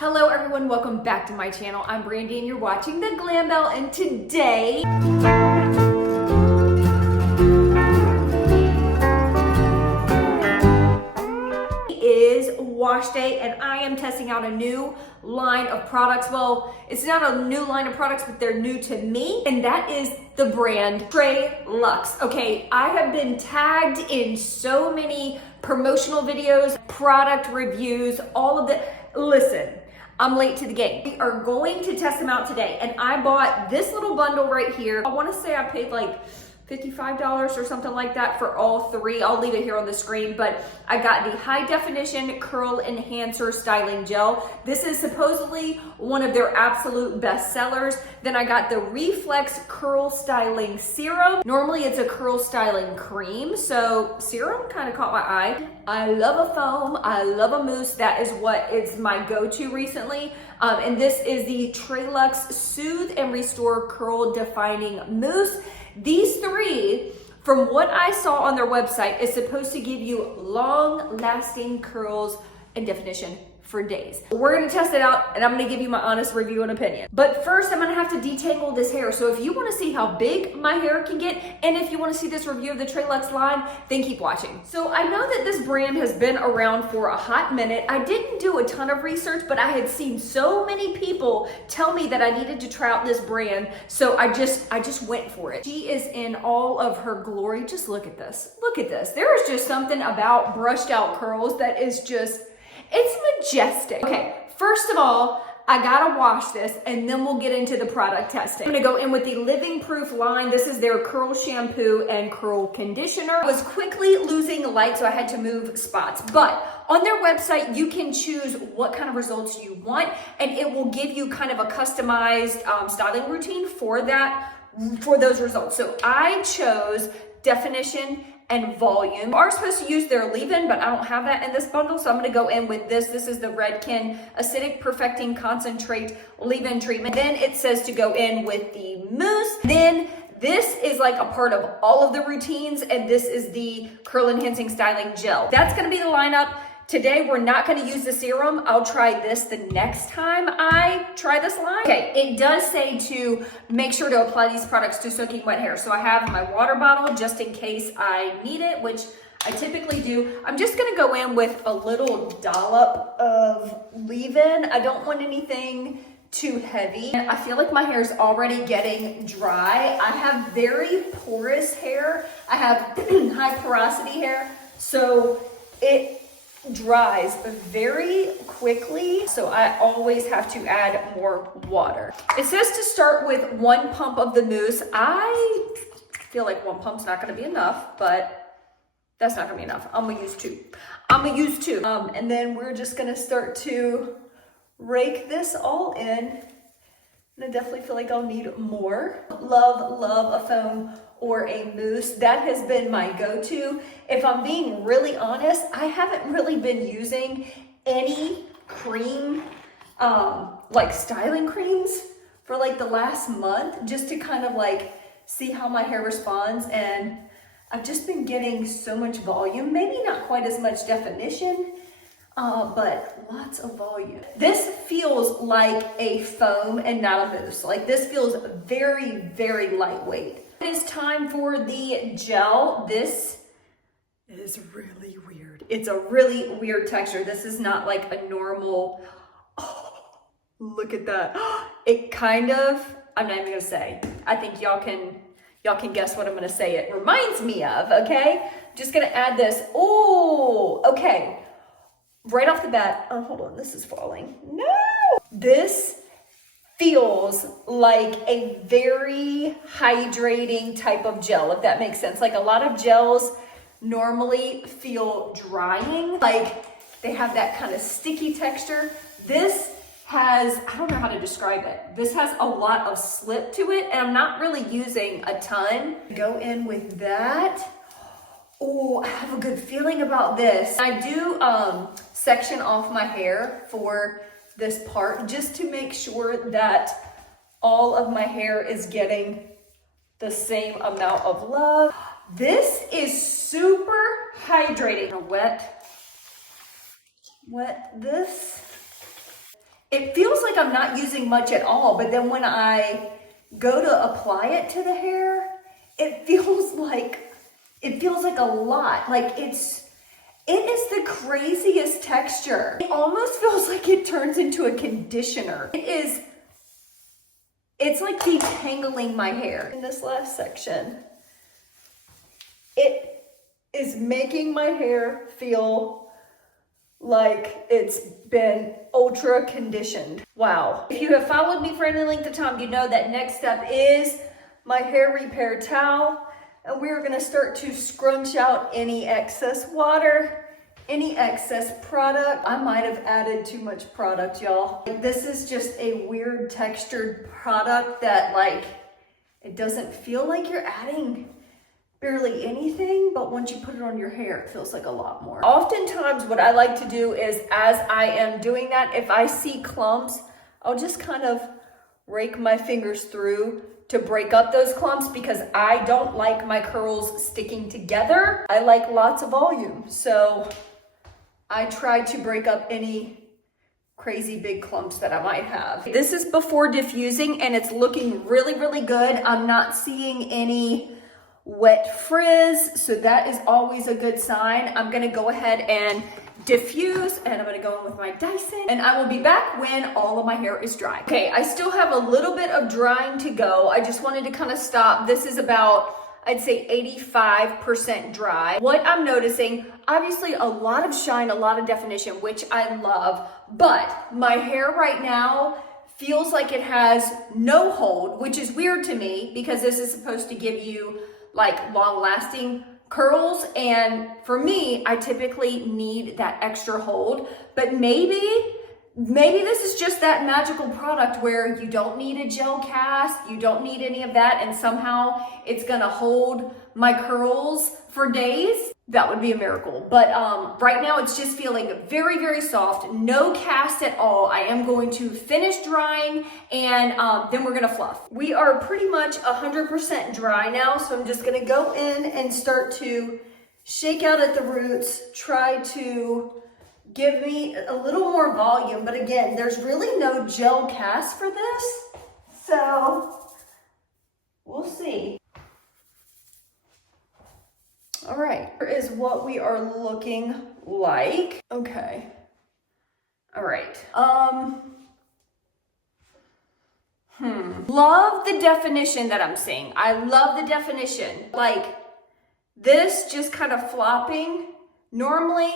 Hello everyone, welcome back to my channel. I'm Brandy and you're watching the Glam Bell, and today is wash day and I am testing out a new line of products. Well, it's not a new line of products, but they're new to me, and that is the brand Treluxe. Okay, I have been tagged in so many promotional videos, product reviews, all of the, listen, I'm late to the game. We are going to test them out today, and I bought this little bundle right here. I want to say I paid like $55 or something like that for all three. I'll leave it here on the screen, but I got the high definition curl enhancer styling gel. This is supposedly one of their absolute best sellers. Then I got the reflex curl styling serum. Normally it's a curl styling cream, so serum kind of caught my eye. I love a foam, I love a mousse. That is what is my go-to recently. And this is the Treluxe Soothe and Restore Curl Defining Mousse. These three, from what I saw on their website, is supposed to give you long-lasting curls and definition for days. We're gonna test it out and I'm gonna give you my honest review and opinion. But first, I'm gonna have to detangle this hair. So if you wanna see how big my hair can get, and if you wanna see this review of the Treluxe line, then keep watching. So I know that this brand has been around for a hot minute. I didn't do a ton of research, but I had seen so many people tell me that I needed to try out this brand. So I just went for it. She is in all of her glory. Just look at this. Look at this. There is just something about brushed out curls that is just, it's majestic. Okay, first of all, I gotta wash this and then we'll get into the product testing. I'm gonna go in with the Living Proof line. This is their curl shampoo and curl conditioner. I was quickly losing light, so I had to move spots. But on their website, you can choose what kind of results you want, and it will give you kind of a customized styling routine for those results. So I chose definition and volume. You are supposed to use their leave-in, but I don't have that in this bundle, so I'm gonna go in with this. This is the Redken Acidic Perfecting Concentrate Leave-In Treatment. Then it says to go in with the mousse. Then this is like a part of all of the routines, and this is the Curl Enhancing Styling Gel. That's gonna be the lineup. Today, we're not gonna use the serum. I'll try this the next time I try this line. Okay, it does say to make sure to apply these products to soaking wet hair. So I have my water bottle just in case I need it, which I typically do. I'm just gonna go in with a little dollop of leave-in. I don't want anything too heavy. I feel like my hair is already getting dry. I have very porous hair. I have high porosity hair, so it dries very quickly, so I always have to add more water. It says to start with 1 pump of the mousse. I feel like 1 pump's not gonna be enough, but that's not gonna be enough. I'm gonna use 2. And then we're just gonna start to rake this all in. And I definitely feel like I'll need more. Love a foam or a mousse. That has been my go-to. If I'm being really honest, I haven't really been using any cream, like styling creams for like the last month, just to kind of like see how my hair responds. And I've just been getting so much volume, maybe not quite as much definition, but lots of volume. This feels like a foam and not a mousse. Like this feels very, very lightweight. It is time for the gel. This is really weird. It's a really weird texture. This is not like a normal, oh, look at that. It kind of, I'm not even gonna say. I think y'all can guess what I'm gonna say it reminds me of, okay? Just gonna add this. Oh, okay. Right off the bat, oh, hold on, this is falling. No! This feels like a very hydrating type of gel, if that makes sense. Like a lot of gels normally feel drying, like they have that kind of sticky texture. This has, I don't know how to describe it. This has a lot of slip to it, and I'm not really using a ton. Go in with that. Oh, I have a good feeling about this. I do section off my hair for this part just to make sure that all of my hair is getting the same amount of love. This is super hydrating. Wet this. It feels like I'm not using much at all, but then when I go to apply it to the hair, it feels like a lot. Like it is the craziest texture. It almost feels like it turns into a conditioner. It's like detangling my hair. In this last section, it is making my hair feel like it's been ultra conditioned. Wow. If you have followed me for any length of time, you know that next step is my hair repair towel. And we're gonna start to scrunch out any excess water, any excess product. I might have added too much product, y'all. This is just a weird textured product that it doesn't feel like you're adding barely anything, but once you put it on your hair, it feels like a lot more. Oftentimes what I like to do is, as I am doing that, if I see clumps, I'll just kind of rake my fingers through to break up those clumps, because I don't like my curls sticking together. I like lots of volume, so I try to break up any crazy big clumps that I might have. This is before diffusing and it's looking really, really good. I'm not seeing any wet frizz, so that is always a good sign. I'm gonna go ahead and diffuse, and I'm gonna go in with my Dyson, and I will be back when all of my hair is dry. Okay, I still have a little bit of drying to go. I just wanted to kind of stop. This is about, I'd say 85% dry. What I'm noticing, obviously a lot of shine, a lot of definition, which I love, but my hair right now feels like it has no hold, which is weird to me because this is supposed to give you long lasting curls, and for me, I typically need that extra hold. But maybe this is just that magical product where you don't need a gel cast, you don't need any of that, and somehow it's gonna hold my curls for days. That would be a miracle. But right now it's just feeling very, very soft, no cast at all. I am going to finish drying, and then we're gonna fluff. We are pretty much 100% dry now, so I'm just gonna go in and start to shake out at the roots, try to give me a little more volume. But again, there's really no gel cast for this, so we'll see. All right, here is what we are looking like. Okay. All right. Love the definition that I'm seeing. I love the definition. This just kind of flopping. Normally,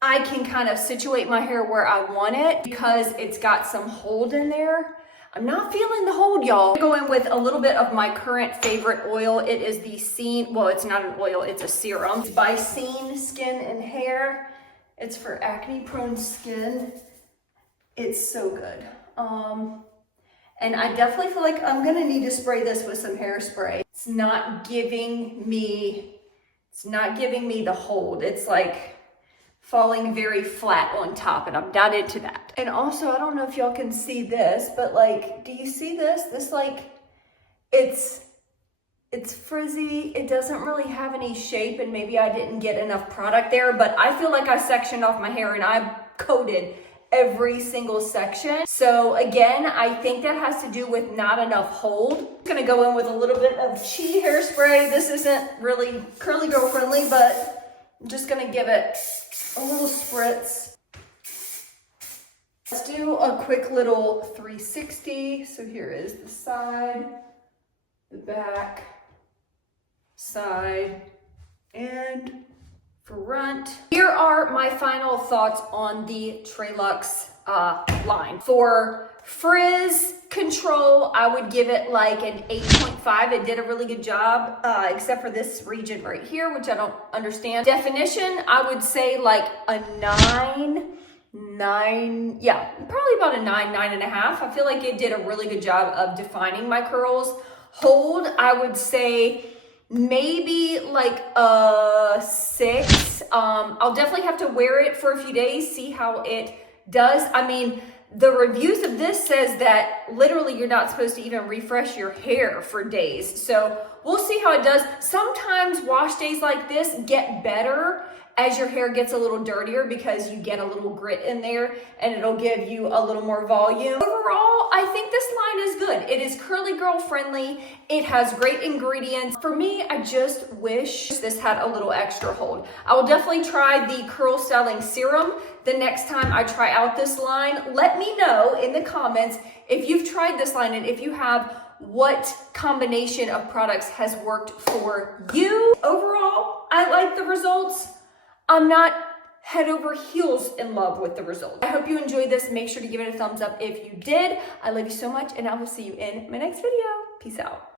I can kind of situate my hair where I want it because it's got some hold in there. I'm not feeling the hold, y'all. I'm gonna go in with a little bit of my current favorite oil. It is the Scene, well, it's not an oil, it's a serum. It's by Scene Skin and Hair. It's for acne prone skin. It's so good. And I definitely feel like I'm gonna need to spray this with some hairspray. It's not giving me the hold. It's like falling very flat on top, and I'm not into that. And also, I don't know if y'all can see this, but do you see this? This it's frizzy. It doesn't really have any shape, and maybe I didn't get enough product there, but I feel like I sectioned off my hair and I coated every single section. So again, I think that has to do with not enough hold. I'm gonna go in with a little bit of Chi hairspray. This isn't really curly girl friendly, but I'm just gonna give it a little spritz. Let's do a quick little 360. So here is the side, the back, side, and front. Here are my final thoughts on the Treluxe line. For frizz control, I would give it an 8.5. It did a really good job, except for this region right here, which I don't understand. Definition, I would say a 9, yeah, probably about a 9.5. I feel like it did a really good job of defining my curls. Hold, I would say maybe a 6. I'll definitely have to wear it for a few days, see how it does. I mean, the reviews of this says that literally you're not supposed to even refresh your hair for days. So we'll see how it does. Sometimes wash days like this get better as your hair gets a little dirtier because you get a little grit in there and it'll give you a little more volume. Overall, I think this line is good. It is curly girl friendly. It has great ingredients. For me, I just wish this had a little extra hold. I will definitely try the curl styling serum the next time I try out this line. Let me know in the comments if you've tried this line and if you have, what combination of products has worked for you. Overall, I like the results. I'm not head over heels in love with the results. I hope you enjoyed this. Make sure to give it a thumbs up if you did. I love you so much, and I will see you in my next video. Peace out.